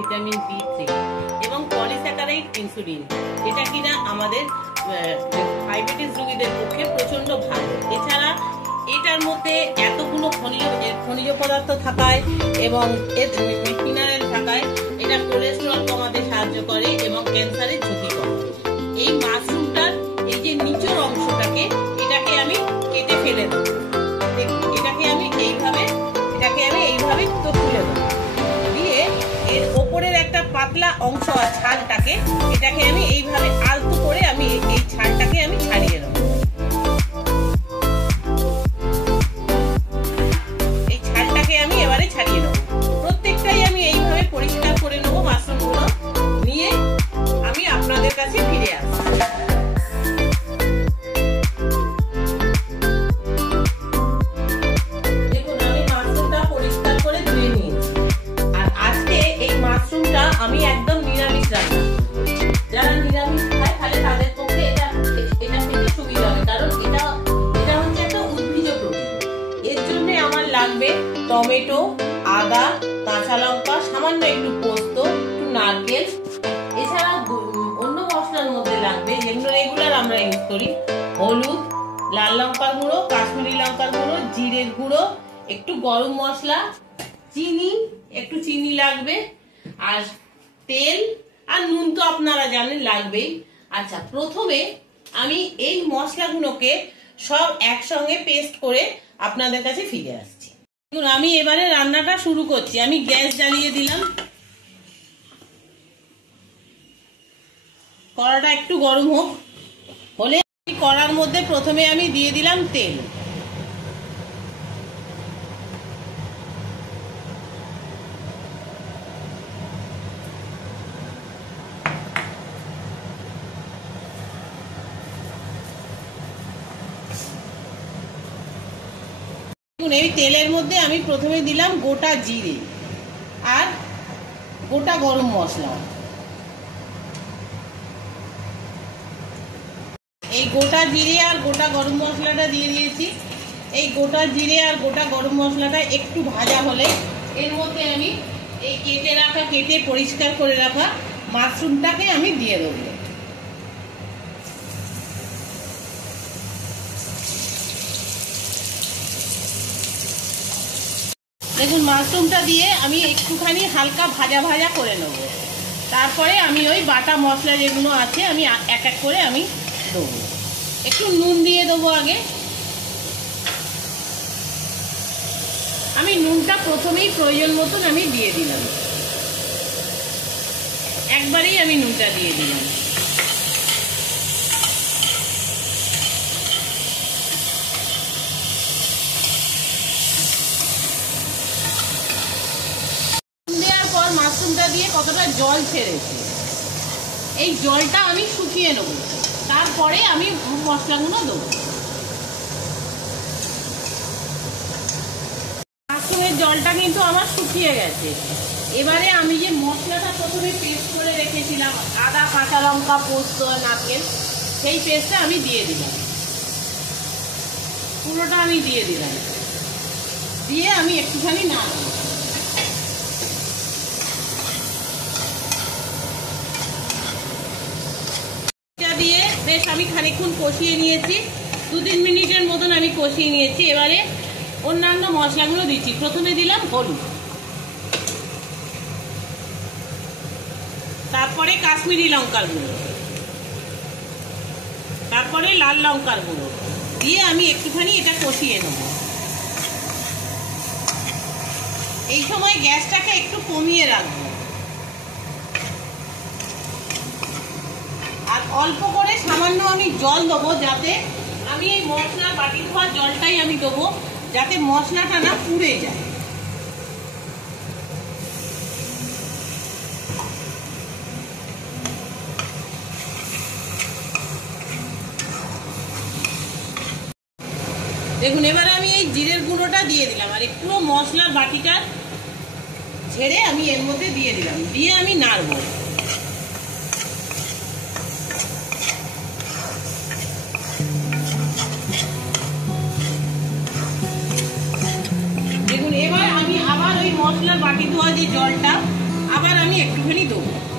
Vitamin B3 এবং polysaccharide insulin, যেটা কিনা আমাদের ডায়াবেটিস রোগীদের পক্ষে প্রচন্ড ভালো। এছাড়া এটার মধ্যে এতগুলো খনিজ পদার্থ থাকায় এবং মিনারেল থাকায় এটা কোলেস্টেরল কমাতে সাহায্য করে এবং ক্যান্সারের ঝুঁকি কমায়। এই মাশরুমটার এই যে নিচের অংশটাকে এটাকে আমি কেটে ফেলে দেবো। এটাকে আমি এইভাবে তো তুলে দেবো, দিয়ে এর ওপরের একটা পাতলা অংশ আর ছালটাকে এটাকে আমি এইভাবে আলতো করে আমি এই ছালটাকে আমি ছাড়িয়ে নেবো। এই ছালটাকে আমি এবারে ছাড়িয়ে নেবো। প্রত্যেকটাই আমি এইভাবে পরিষ্কার করে নেবো মাশরুমগুলো, নিয়ে আমি আপনাদের কাছে ফিরে আসবো। আমি একদম নিরামিষ রান্না, যারা নিরামিষ খায় তাহলে তাদের পক্ষে এটা খেতে সুবিধা হবে, কারণ এটা হচ্ছে একটা উদ্ভিজ প্রোটিন। এর জন্য আমার লাগবে টমেটো, আদা, কাঁচা লঙ্কা, সামান্য একটু পোস্ত, একটু নারকেল। এছাড়া অন্য মশলার মধ্যে লাগবে যেগুলো রেগুলার আমরা ইউজ করি, হলুদ, লাল লঙ্কার গুঁড়ো, কাশ্মীরি লঙ্কার গুঁড়ো, জিরের গুঁড়ো, একটু গরম মশলা, চিনি, একটু চিনি লাগবে, আর তেল আর নুন তো আপনারা জানেন লাগবেই। আচ্ছা, প্রথমে আমি এই মশলাগুলোকে সব একসঙ্গে পেস্ট করে আপনাদের কাছে ফিরে আসছি। আমি এবারে রান্নাটা শুরু করছি। আমি গ্যাস জ্বালিয়ে দিলাম, কড়াটা একটু গরম হোক। হলে কড়ার মধ্যে প্রথমে আমি দিয়ে দিলাম তেল। এই তেলের মধ্যে আমি প্রথমে দিলাম গোটা জিরে আর গোটা গরম মশলা। এই গোটা জিরে আর গোটা গরম মশলাটা দিয়ে দিয়েছি। এই গোটা জিরে আর গোটা গরম মশলাটা একটু ভাজা হলে এর মধ্যে আমি এই কেটে পরিষ্কার করে রাখা মাশরুমটাকে আমি দিয়ে দেবো। দেখুন, মাশরুমটা দিয়ে আমি একটুখানি হালকা ভাজা করে নেব। তারপরে আমি ওই বাটা মশলা যেগুলো আছে আমি এক এক করে আমি দেবো। একটু নুন দিয়ে দেবো আগে। আমি নুনটা প্রথমেই প্রয়োজন মতন আমি দিয়ে দিলাম, একবারেই আমি নুনটা দিয়ে দিলাম। মাশরুমটা দিয়ে কতটা জল ছেড়েছে, এই জলটা আমি শুকিয়ে নেব, তারপরে আমি মশলাগুলো দেবো। মাশরুমের জলটা কিন্তু আমার শুকিয়ে গেছে। এবারে আমি যে মশলাটা প্রথমে পেস্ট করে রেখেছিলাম, আদা, কাঁচা লঙ্কা, পোস্ত, নারকেল, সেই পেস্টটা আমি দিয়ে দিলাম। পুরোটা আমি দিয়ে দিলাম, দিয়ে আমি একটুখানি নাড়ব। দিয়ে বেশ আমি খানিকক্ষণ কষিয়ে নিয়েছি, 2-3 মিনিটের মতন আমি কষিয়ে নিয়েছি। এবারে অন্যান্য মশলাগুলো দিচ্ছি। প্রথমে দিলাম হলুদ, তারপরে কাশ্মীরি লঙ্কার গুঁড়ো, তারপরে লাল লঙ্কার গুঁড়ো দিয়ে আমি একটুখানি এটা কষিয়ে নেব। এই সময় গ্যাসটাকে একটু কমিয়ে রাখবো, আর অল্প করে সামান্য আমি জল দেবো, যাতে আমি এই মশলা বাটি ধোয়া জলটাই আমি দেবো, যাতে মশলাটা না পুড়ে যায়। দেখুন, এবারে আমি এই জিরের গুঁড়োটা দিয়ে দিলাম, আর একটু মশলার বাটিটা ছেড়ে আমি এর মধ্যে দিয়ে দিলাম, দিয়ে আমি নাড়বো। দেখুন, এবার আমি আবার ওই মশলার বাটি ধোয়া যে জলটা আবার আমি একটুখানি দেবো।